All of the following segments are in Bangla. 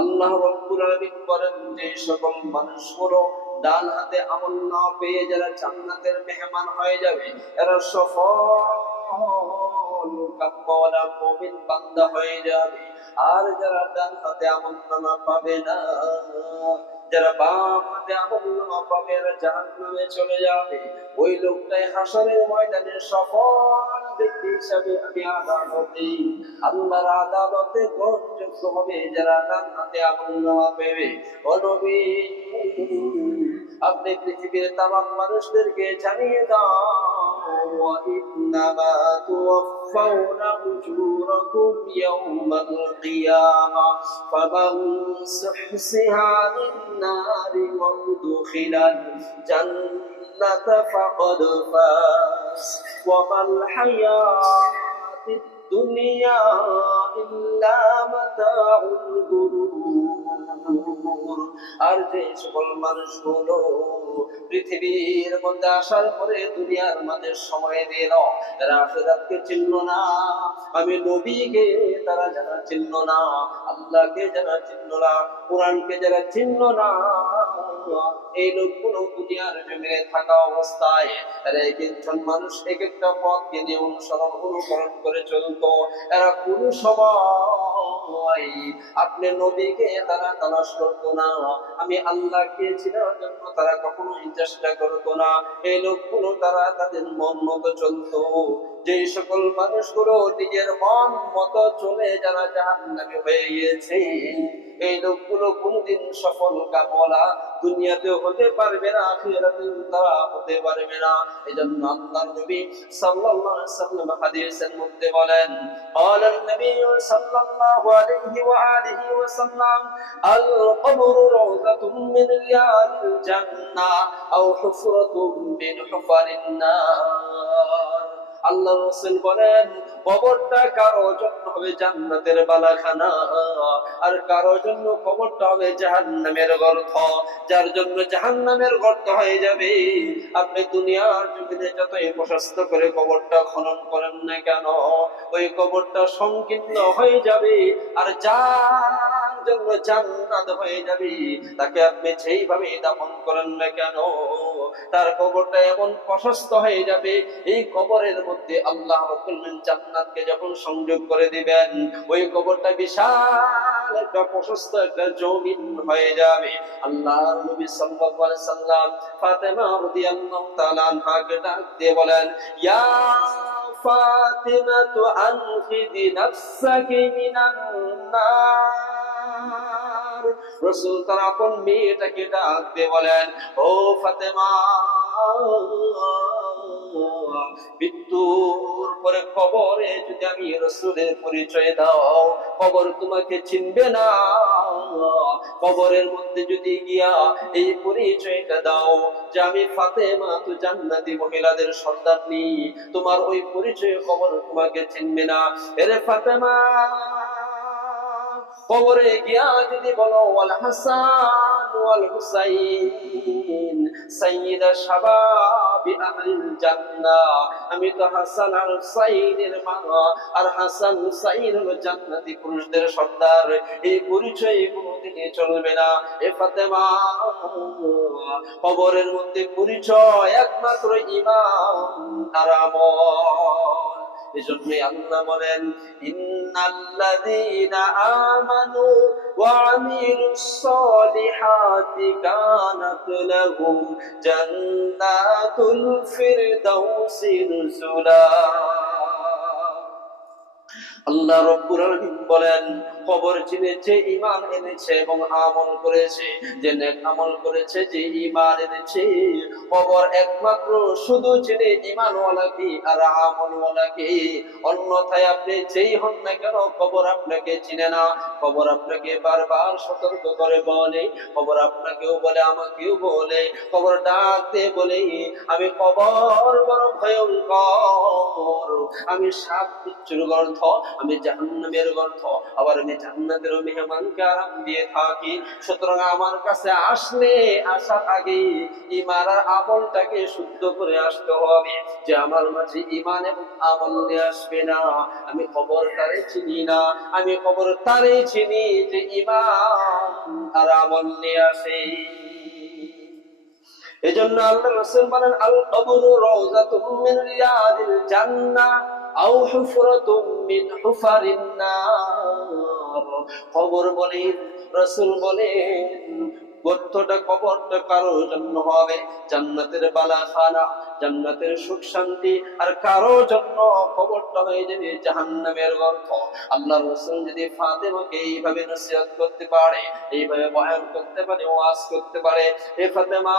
আল্লাহ রব্বুল আলামিন বলেন যে সকল মানুষগুলো ডান হাতে আমল না পেয়ে যারা জান্নাতের মেহমান হয়ে যাবে, এরা সফল কামওয়ালা মুমিন বান্দা হয়ে যাবে। আর যারা ডান হাতে আমল না পাবে না, যারা বাম হাতে আমল না পাবে, এরা জাহান্নামে চলে যাবে। ওই লোকটাই হাসরের ময়দানে সফল ব্যক্তি হিসাবে আমি আদালতে আল্লাহর আদালতে গ্রহণযোগ্য হবে যারা তার হাতে পেবে আপনি পৃথিবীর তামাম মানুষদেরকে জানিয়ে দাও। وإنما توفون أجوركم يوم القيامة. فمن زحزح عن النار وأدخل الجنة فقد فاز. وما الحياة الدنيا إلا متاع الغرور আর যে সকল মানুষগুলো পৃথিবীর মধ্যে আসার পরে দুনিয়ার মাঝে সময় দিল তারা আখেরাতকে চিনল না আমি নবীকে তারা যারা চিনল না আল্লাহকে যারা চিনল না কোরআনকে যারা চিনল না এই লোকগুলো দুনিয়ার মেরে থাকা অবস্থায় এরা এক একজন মানুষ এক একটা পথকে নিয়ে অনুসরণ অনুকরণ করে চলতো। এরা কোন সময় আপনি নবীকে তারা তালাশ করতো না আমি আল্লাহকে চিনার জন্য তারা কখনোই চেষ্টা করতো না এই লোকগুলো তারা তাদের মন মতো চলতো যে সকল মানুষগুলো নিজের মন মতো চলে যারা জাহান্নামে হয়ে গিয়েছে এই লোকগুলো কোনদিন সফল কামলা দুনিয়াতে হতে পারবে না আখিরাতেও তারা হতে পারবে না এজন্য আল্লাহর নবী সাল্লাল্লাহু আলাইহি সাল্লাম হাদিসের মধ্যে বলেন قال النبي صلى الله عليه وآله وسلم. القبر روضة من رياض الجنة أو حفرة من حفر النار. আল্লাহ রসুল বলেন, কবরটা কারও জন্য হবে জান্নাতের বালাখানা, আর কারও জন্য কবরটা হবে জাহান্নামের গর্ত, যার জন্য জাহান্নামের গর্ত হয়ে যাবে। আপনি দুনিয়ার জমিনে যতই প্রশস্ত করে কবরটা খনন করেন না কেন, ওই কবরটা সংকীর্ণ হয়ে যাবে। আর যার জন্য জান্নাত হয়ে যাবে। তাকে আপনি যেইভাবে দাফন করেন না কেন, তার কবরটা এমন প্রশস্ত হয়ে যাবে। এই কবরের মধ্যে আল্লাহ জান্নাতকে যখন সংযোগ করে দিবেন, ওই কবরটা বিশাল একটা প্রশস্ত একটা জমিন হয়ে যাবে। আল্লাহর নবী সাল্লাল্লাহু আলাইহি সাল্লাম ফাতেমা রাদিয়াল্লাহু তাআলা আনহাকে বলেন, ইয়া ফাতিমাতু আনফিদি নাফসাকি মিনান নার রাসূল তার আপন মেয়েটাকে ডাক দিয়ে বলেন, ও ফাতেমা, মৃত্যুর পরে যদি আমি রসুলের পরিচয় দাও তোমাকে চিনবে না। মধ্যে যদি গিয়া এই পরিচয়টা দাও যে আমি ফাতেমা, তো জান্নাতি মহিলাদের সন্তাননি তোমার ওই পরিচয় কবর তোমাকে চিনবে না। এরে ফাতেমা কবরে গিয়া যদি বলো, ওয়াল হাসান, ওয়াল হুসাইন, সাইয়্যিদা শাবাবি আহলিল জান্নাহ। আমি তো হাসান আর হুসাইনের মা, আর হাসান হুসাইন হলো জান্নাতি পুরুষদের সর্দার। এই পরিচয় কোনোদিনই চলবে না। এ ফাতেমা, কবরের মধ্যে পরিচয় একমাত্র ইমান আর আমল। এজন্যই আল্লাহ বলেন, ইন্নাল্লাযীনা আমানু ওয়া আমিলুস সালিহাতি কানাত লাহুম জান্নাতুল ফিরদাউসি নুজুলা। আল্লাহ রাব্বুল আলামিন বলেন খবর চিনে যে ঈমান এনেছে এবং আমল করেছে। যে নেক আমল করেছে, যে ঈমান এনেছে, খবর একমাত্র শুধু চিনে ঈমানওয়ালাকে আর আমলওয়ালাকে। অন্যথায় আপনি যেই হন না কেন, খবর আপনাকে চিনে না। খবর আপনাকে বারবার সতর্ক করে বলে, খবর আপনাকেও বলে, আমাকেও বলে। খবর ডাক দিয়ে বলে, আমি কবর বড় ভয়ঙ্কর। আমি সাপ বিচ্ছুর গর্থ আমি জাহান্নামের গর্থ আবার আমি জান্নাতের মেহমানকে আরাম দিয়ে থাকি। সুতরাং আমার কাছে আসলে আসার আগে ইমান আর আমলটাকে শুদ্ধ করে আসতে হবে, যে আমার মাঝে ইমান এবং আমল নিয়ে আসবে না। আমি খবর তারে চিনি না, আমি খবর তারে চিনি যে ইমান আর আমল নিয়ে আসে। এজন্য আল্লাহ রাসূল বলেন, আল কবরু রাউযাতুম মিন রিয়াদিল জান্নাহ। আও হুফরাতুম মিন হুফারিন নার। কবর বলেন, রাসূল বলেন, গর্তটা কবরটা কারোর জন্য হবে? জান্নাতের বালা বালাখানা। জান্নাতের সুখ, শান্তি আর কারোর জন্য কবরটা হয়ে যাবে জাহান্নামের গর্ত আল্লাহ রসুল যদি ফাতেমাকে এইভাবে নসিহত করতে পারে, এইভাবে বয়ান করতে পারে, ওয়াজ করতে পারে এ ফাতেমা,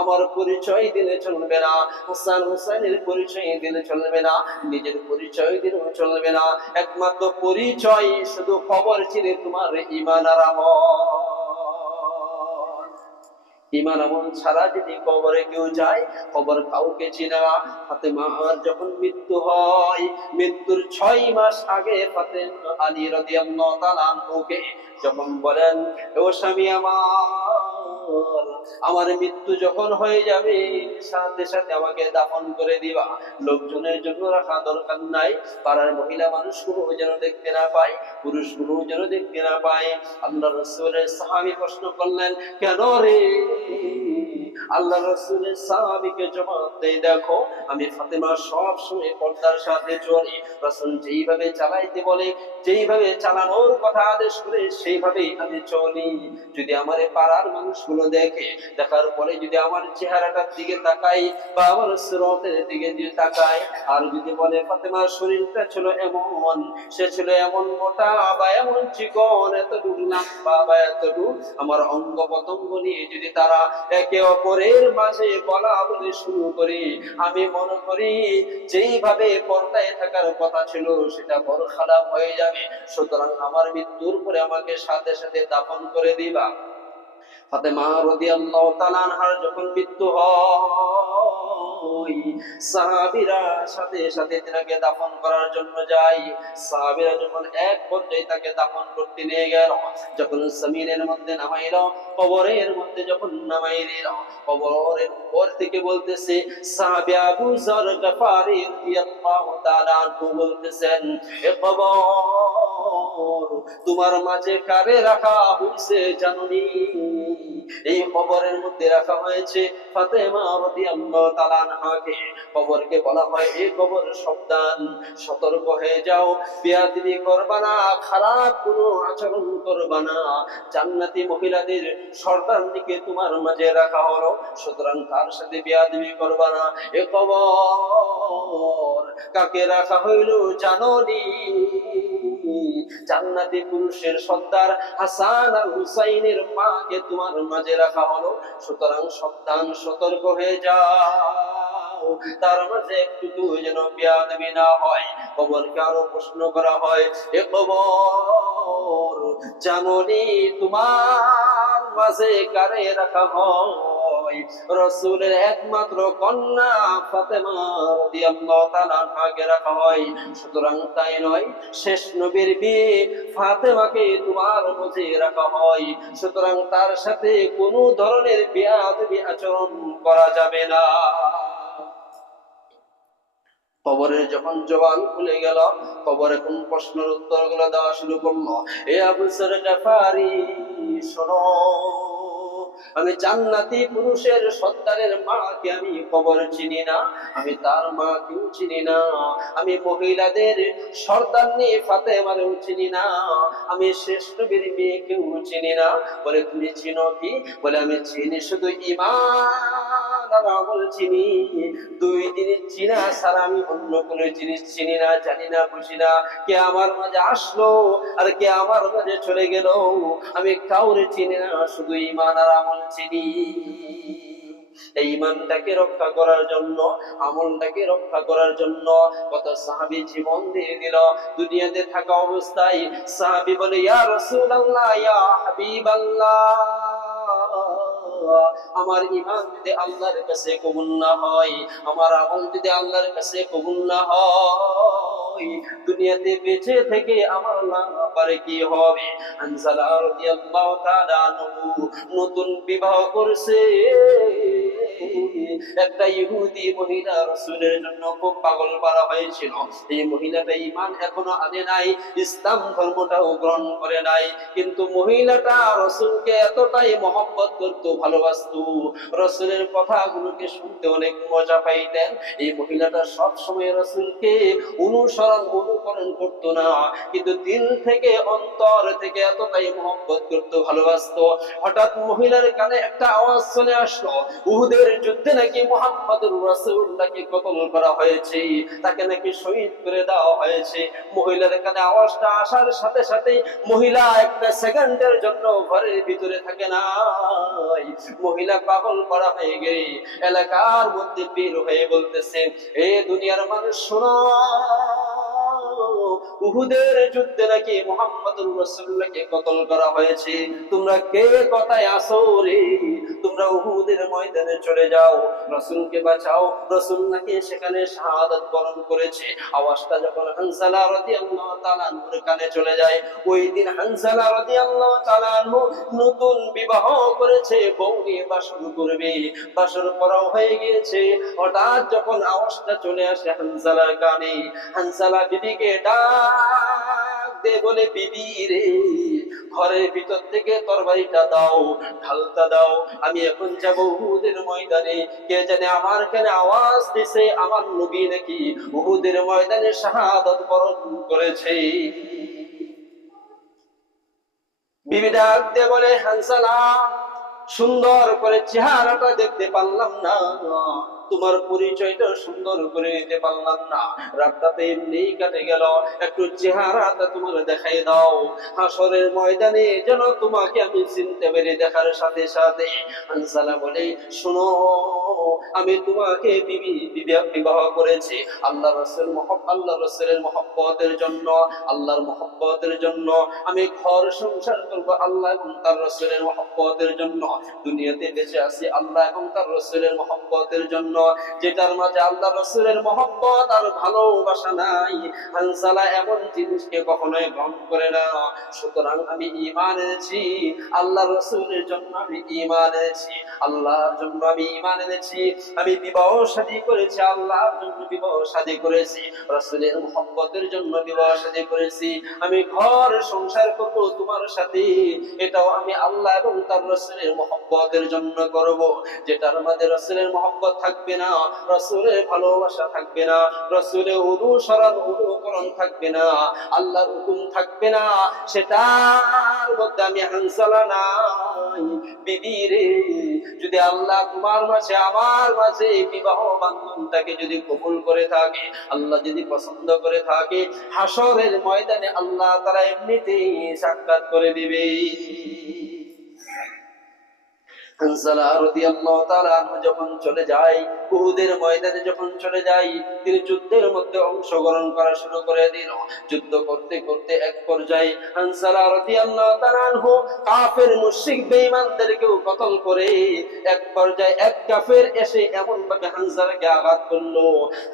আমার পরিচয় দিলে চলবে না, হাসান হুসাইনের পরিচয় দিলে চলবে না, নিজের পরিচয় দিলেও চলবে না, একমাত্র পরিচয় শুধু খবর চিনে তোমার ইমান আর আমল। ইমান আমল ছাড়া যদি কবরে কেউ যায়, কবর কাউকে চিনা ফাতেমার যখন মৃত্যু হয়, মৃত্যুর ছয় মাস আগে ফাতে আলী রদিয়াল্লাহ তাআলা ওকে যখন বলেন, ও স্বামী আমার আমার মৃত্যু যখন হয়ে যাবে, সাথে সাথে আমাকে দাফন করে দিবা। লোকজনের জন্য রাখা দরকার নাই। পাড়ার মহিলা মানুষগুলো যেন দেখতে না পায় পুরুষগুলো যেন দেখতে না পায়। আল্লাহ রসুলের সাহাবি প্রশ্ন করলেন, কেন রে? আল্লাহ রসুলের সাহাবিকে জবাব দেই দেখো, আমি ফাতেমা সব সময় পর্দার সাথে চলি রসুল যেইভাবে চালাইতে বলে, যেইভাবে চালানোর কথা আদেশ করে, সেইভাবেই আমি চলি। যদি আমার পাড়ার মানুষগুলো দেখে দেখার পরে যদি আমার চেহারাটার দিকে তাকাই বা আমার স্রোতের দিকে যদি তাকাই, আর যদি বলে, ফাতেমার শরীরটা ছিল এমন, সে ছিল এমন মোটা বা এমন চিকন এতটুকু লম্বা বা এতটুকু আমার অঙ্গ পতঙ্গ নিয়ে যদি তারা একে অপরের মাঝে বলা বলে শুরু করি, আমি মনে করি যেইভাবে পর্দায় থাকার কথা ছিল, সেটা বড় খারাপ হয়ে যাবে। সুতরাং আমার মৃত্যুর পরে আমাকে সাথে সাথে দাফন করে দিবা। ফাতেমা রাদিয়াল্লাহু তাআলা আনহার যখন মৃত্যু হয়, সাহাবীরা সাথে সাথে তাকে দাফন করার জন্য যায়। সাহাবীরা যখন এক পর্যায়ে তাকে দাফন করতে নিয়ে গেল, যখন জমিনের মধ্যে নামাইল, কবরের মধ্যে যখন নামাই দিল কবরের উপর থেকে বলতেছে, সাহাবী আবু যর গফারি রাদিয়াল্লাহু তাআলা বলতেছেন, এ কবর তোমার মাঝে কারে রাখা হইছে জানুনি? এই কবরের মধ্যে রাখা হয়েছে ফাতেমা রাদিয়াল্লাহু তাআলা আনহাকে। কবরকে বলা হয় এই কবর সাবধান, সতর্ক হয়ে যাও। বিয়াদবি করবা না, খারাপ কোনো আচরণ করবা না। জান্নাতি মহিলাদের সর্দারনিকে তোমার মাঝে রাখা হলো, সুতরাং তার সাথে বিয়াদবি করবা না। এ কবর কাকে রাখা হইল জানোনি? জান্নাতি পুরুষের সর্দার হাসান আর হুসাইনের মাকে তোমার মাঝে রাখা হলো। সুতরাং সাবধান, সতর্ক হয়ে যাও। তার মাঝে একটু যেন বিয়াদবি না হয়, কবরকে আরও প্রশ্ন করা হয়, এ কবর জাননি তোমার মাঝে কারে রাখা হয়? রসুলের একমাত্র কন্যা রাখা হয়। সুতরাং তাই নয়, শেষ নবীর বিয়ে ফাতেমাকে তোমার মধ্যে রাখা হয়। সুতরাং তার সাথে কোনো ধরনের আচরণ করা যাবে না। কবরের যখন জবান খুলে গেল, কবর কোন প্রশ্নের উত্তরগুলো দেওয়া শুরু করল, এ আবু সর জাফারি, শোনো। আমি জান্নাতি পুরুষের সত্তারের মাকে আমি কবর চিনি না, আমি তার মাকেও চিনি না, আমি মহিলাদের সর্দার নিয়ে ফাতেমারেও চিনি না, আমি শ্রেষ্ঠ বীর মেয়েকেও চিনি না। বলে, তুমি চিনো কি? বলে, আমি চিনি শুধু ইমান চিনি। দুই চিনা ছাড়া আমি অন্য কোনো জিনিস চিনি না, জানি না, বুঝি না। কে আমার মাঝে আসলো আর কে আমার মাঝে চলে গেল? আমি কাউরে চিনি না, শুধু ইমান আর আমল চিনি। এই ইমানটাকে রক্ষা করার জন্য, আমলটাকে রক্ষা করার জন্য কত জীবন দিয়ে দিল। দুনিয়াতে থাকা অবস্থায় সাহাবি বলে, ইয়া রাসূলুল্লাহ, ইয়া হাবিবাল্লাহ, আমার ইমান যদি আল্লাহর কাছে কবুল না হয়, আমার আমল যদি আল্লাহর কাছে কবুল না হয় দুনিয়াতে বেঁচে থেকে আমার না কি হবে? আনহু নতুন বিবাহ করছে। একটা ইহুদি মহিলা রসুলের জন্য খুব পাগল করা হয়েছিল। এই মহিলাটা ইমান এখনও আনে নাই, ইসলাম ধর্মটাও গ্রহণ করে নাই। কিন্তু মহিলাটা রসুলকে এতটাই মহব্বত করতো রসুলের কথাগুলোকে শুনতে অনেক মজা পাইতেন। এই মহিলাটা সব সময় রসুলকে অনুসরণ, অনুকরণ করতো না। কিন্তু দিল থেকে, অন্তর থেকে এতটাই মহব্বত করতো, ভালোবাসতো। হঠাৎ মহিলার কানে একটা আওয়াজ চলে আসলো। উহুদের যুদ্ধে নাকি মোহাম্মদুর রাসূলুল্লাহকে কতল করা হয়েছে? তাকে নাকি শহীদ করে দেওয়া হয়েছে। মহিলার কানে আওয়াজটা আসার সাথে সাথে মহিলা একটা সেকেন্ডের জন্য ঘরের ভিতরে থাকে না। মহিলা পাগল করা হয়ে গেলে এলাকার মধ্যে বের হয়ে বলতেছে, এ দুনিয়ার মানুষ শোনো উহুদের যুদ্ধে নাকি মোহাম্মদুর রাসূলুল্লাহকে কতল করা হয়েছে? তোমরা কে কথায় আসো রে? তোমরা উহুদের ময়দানে চলে যাও। রাসূলকে বাঁচাও। রাসূল নাকি সেখানে শাহাদাত বরণ করেছে। আওয়াজটা যখন হানসালা রাদিয়াল্লাহু তাআলা আনহুর কানে চলে যায়, ওই দিন হানসালা রাদিয়াল্লাহু তাআলা আনহু নতুন বিবাহ করেছে, বউ নিয়ে বাসর করবে। বাসর করাও হয়ে গিয়েছে। হঠাৎ যখন আওয়াজটা চলে আসে হানসালার কানে হানসালা ডাক দে বলে, বিবি রে, ঘরের ভিতর থেকে তরবারিটা দাও, ঢালটা দাও। আমি এখন যাব উহুদের ময়দানে। কে জানে আমার আওয়াজ দিছে, আমার নবী নাকি উহুদের ময়দানে শাহাদাত বরণ করেছে? বিবি ডাক বলে, হানসালা, সুন্দর করে চেহারাটা দেখতে পারলাম না। তোমার পরিচয়টা সুন্দর করে নিতে পারলাম না। রাতটাতে এমনি কাটে গেল। একটু চেহারাটা তোমার দেখাই দাও। হাসরের ময়দানে যেন তোমাকে আমি চিনতে পেরে দেখার সাথে সাথে হানসালা বলে, শোনো, আমি তোমাকে বিবি বিবাহ- করেছি। আল্লাহ রসুল আল্লাহ রসুলের মহব্বতের জন্য, আল্লাহর মহব্বতের জন্য। আমি ঘর সংসার করব আল্লাহ এবং তার রসুলের মহব্বতের জন্য। দুনিয়াতে বেঁচে আছি আল্লাহ এবং তার রসুলের মহব্বতের জন্য। যেটার মাঝে আল্লাহ রসুলের মহব্বত আর ভালোবাসা নাই। হানসালা এমন জিনিসকে কখনোই গ্রহণ করে না। সুতরাং আমি ইমান এনেছি, আল্লাহ রসুলের জন্য আমি ইমান এনেছি, আল্লাহর জন্য আমি ইমান এনেছি। আমি বিবাহ শাদী করেছি, আল্লাহর জন্য বিবাহ শাদী করেছি। রসুলের মহব্বতের জন্য বিবাহ শাদী করেছি। আমি ঘর সংসার করব তোমার সাথে, এটাও আমি আল্লাহ এবং তার রসুলের মহব্বতের জন্য করব। যেটার মধ্যে রসুলের মহব্বত থাকবে না, রসুলের ভালোবাসা থাকবে না, রসুলের অনুসরণ অনুকরণ থাকবে না, আল্লাহর হুকুম থাকবে না, সেটার মধ্যে আমি হানসালা নাই। বিবি রে, যদি আল্লাহ তোমার মাঝে, আমার মাঝে বিবাহ বান্ধবটাকে যদি কবুল করে থাকে, আল্লাহ যদি পছন্দ করে থাকে হাসরের ময়দানে আল্লাহ তারা এমনিতেই সাক্ষাৎ করে দিবে। আঘাত করল।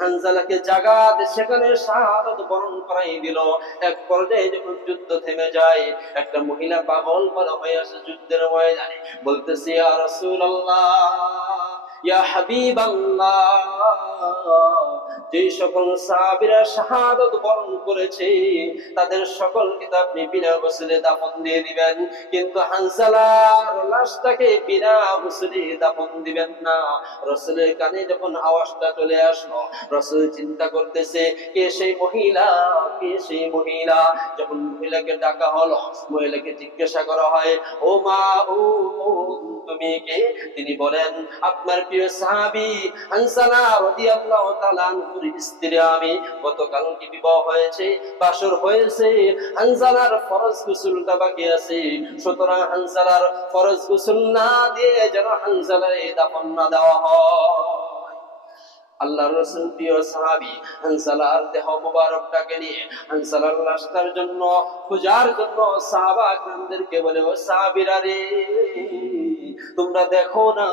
হানজালাকে জাগাত সেখানে শাহাদাত বরণ করাই দিল। এক পর্যায়ে যখন যুদ্ধ থেমে যায়, একটা মহিলা পাগল করা হয়ে আসে যুদ্ধের ময়দানে। বলতেছে রাসূলুল্লাহ। ইয়া হাবিবাল্লাহ যে সকল সাহাবীরা শাহাদাত বরণ করেছে তাদের সকলকে তো আপনি বিনা গোসলে দাফন দিয়ে দিবেন। কিন্তু হানজালার লাশটাকে বিনা গোসলে দাফন দিবেন না। রসুলের কানে যখন আওয়াজটা চলে আসলো রসুল চিন্তা করতেছে কে সেই মহিলা কে সেই মহিলা? যখন মহিলাকে ডাকা হলো মহিলাকে জিজ্ঞাসা করা হয় ও মা ও, তুমি কে? তিনি বলেন আপনার প্রিয় সাহাবী হানসালা রাদিয়াল্লাহু তাআলা আনহুর আছে। সুতরাং হানসালার ফরজ গোসল না দিয়ে যেন হানসালার দাফন না দেওয়া হয়। আল্লাহ রসুল, প্রিয় সাহাবি হানসালার দেহ মোবারকটাকে নিয়ে হানসালার লাশটার জন্য পূজার জন্য সাহাবা বলে, ও সাহাবিরা রে, তোমরা দেখো না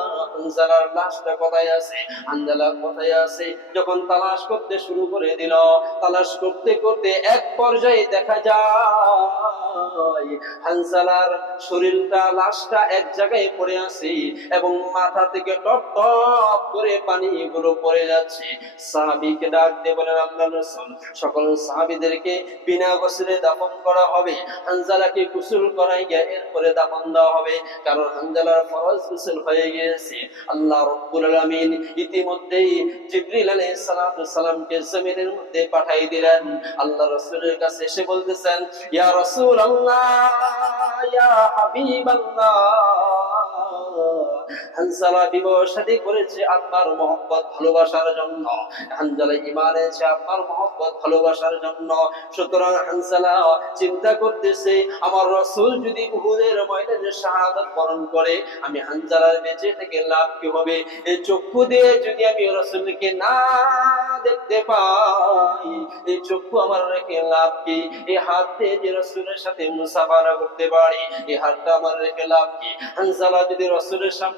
লাশটা কোথায় আছে? হানজালা কোথায় আছে? যখন তালাশ করতে শুরু করে দিল, তালাশ করতে করতে এক পর্যায়ে দেখা যায় হানজালার শরীরটা, লাশটা এক জায়গায় পড়ে আছে এবং মাথা থেকে টপ টপ করে পানিগুলো পড়ে যাচ্ছে সাহাবিকে ডাক দিয়ে বলেন আল্লাহ রসুল, সকল সাহাবিদেরকে বিনা গোসলে দাফন করা হবে। হানজালাকে গোসল করাই গিয়ে এরপরে দাফন দেওয়া হবে। কারণ হানজালার ফরজ গোসল হয়ে গিয়েছে। আল্লাহ রব্বুল আলামিন ইতিমধ্যেই জিবরিল সালাতু সালামকে জমিনের মধ্যে পাঠিয়ে দিলেন। আল্লাহ রাসূলের কাছে এসে বলতেছেন, ইয়া রাসূলুল্লাহ, ইয়া হাবিবাল্লাহ। হানজালা বিবাহ করেছে আত্মার মহব্বত, ভালোবাসার জন্য। হানজালা আত্মার মহব্বত, ভালোবাসার জন্য। সুতরাং হানজালা চিন্তা করতেছে, আমার রসুল যদি উহুদের ময়দানে শাহাদাত বরণ করে, আমি হানজালার বেঁচে থেকে লাভ কি হবে? এই চক্ষু দিয়ে যদি আমি রসুলকে না দেখতে পাই এই চক্ষু আমার রেখে লাভ কি? এই হাত দিয়ে যে রসুলের সাথে মুসাফারা করতে পারি এই হাতটা আমার রেখে লাভ কি? হানজালা যদি রসুলের সামনে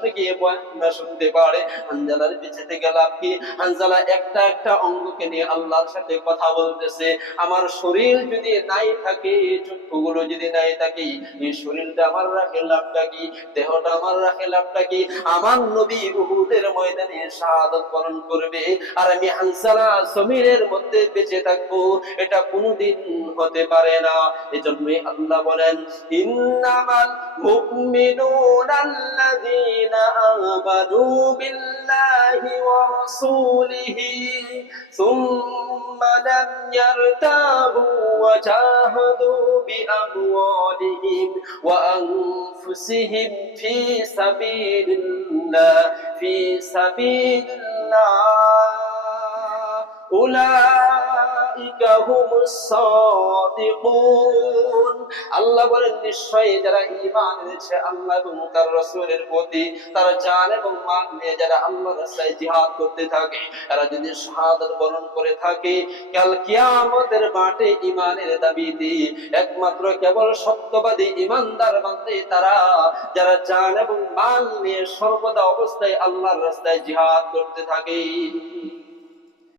আমার শরীর যদি নাই থাকে, চক্ষুগুলো যদি নাই থাকে, এই শরীরটা আমার রাখে লাভটা কি? দেহটা আমার রাখে লাভটা কি? আমার নবী উহুদের ময়দানে শাহাদত বরণ করবে। আর আমি হানসালা জমিনের মধ্যে বেঁচে থাকব। এটা কোনোদিন হতে পারে না। এজন্যই আল্লাহ বলেন, ইন্নামাল মুমিনুনা আল্লাযীনা ওয়া রাসূলিহি সুম্মা লাম ইয়ারতাবু ওয়া জাহাদু বিআমওয়ালিহিম ওয়া আনফুসিহিম ফি সাবিলিল্লাহ ফি সাবিলিল্লাহ উলাইকা হুমুস সাদিকুন আল্লাহ বলেন, নিশ্চয়ই যারা ঈমান এনেছে আল্লাহ এবং তার প্রতি, তারা জান এবং মান নিয়ে যারা আল্লাহর রাস্তায় জিহাদ করতে থাকে, তারা যদি বরণ করে থাকে, কাল কিয়ামতের মাঠে দাবিতে একমাত্র কেবল সত্যবাদী ঈমানদার বান্দে তারা, যারা জান এবং মাল নিয়ে সর্বদা অবস্থায় আল্লাহর রাস্তায় জিহাদ করতে থাকে।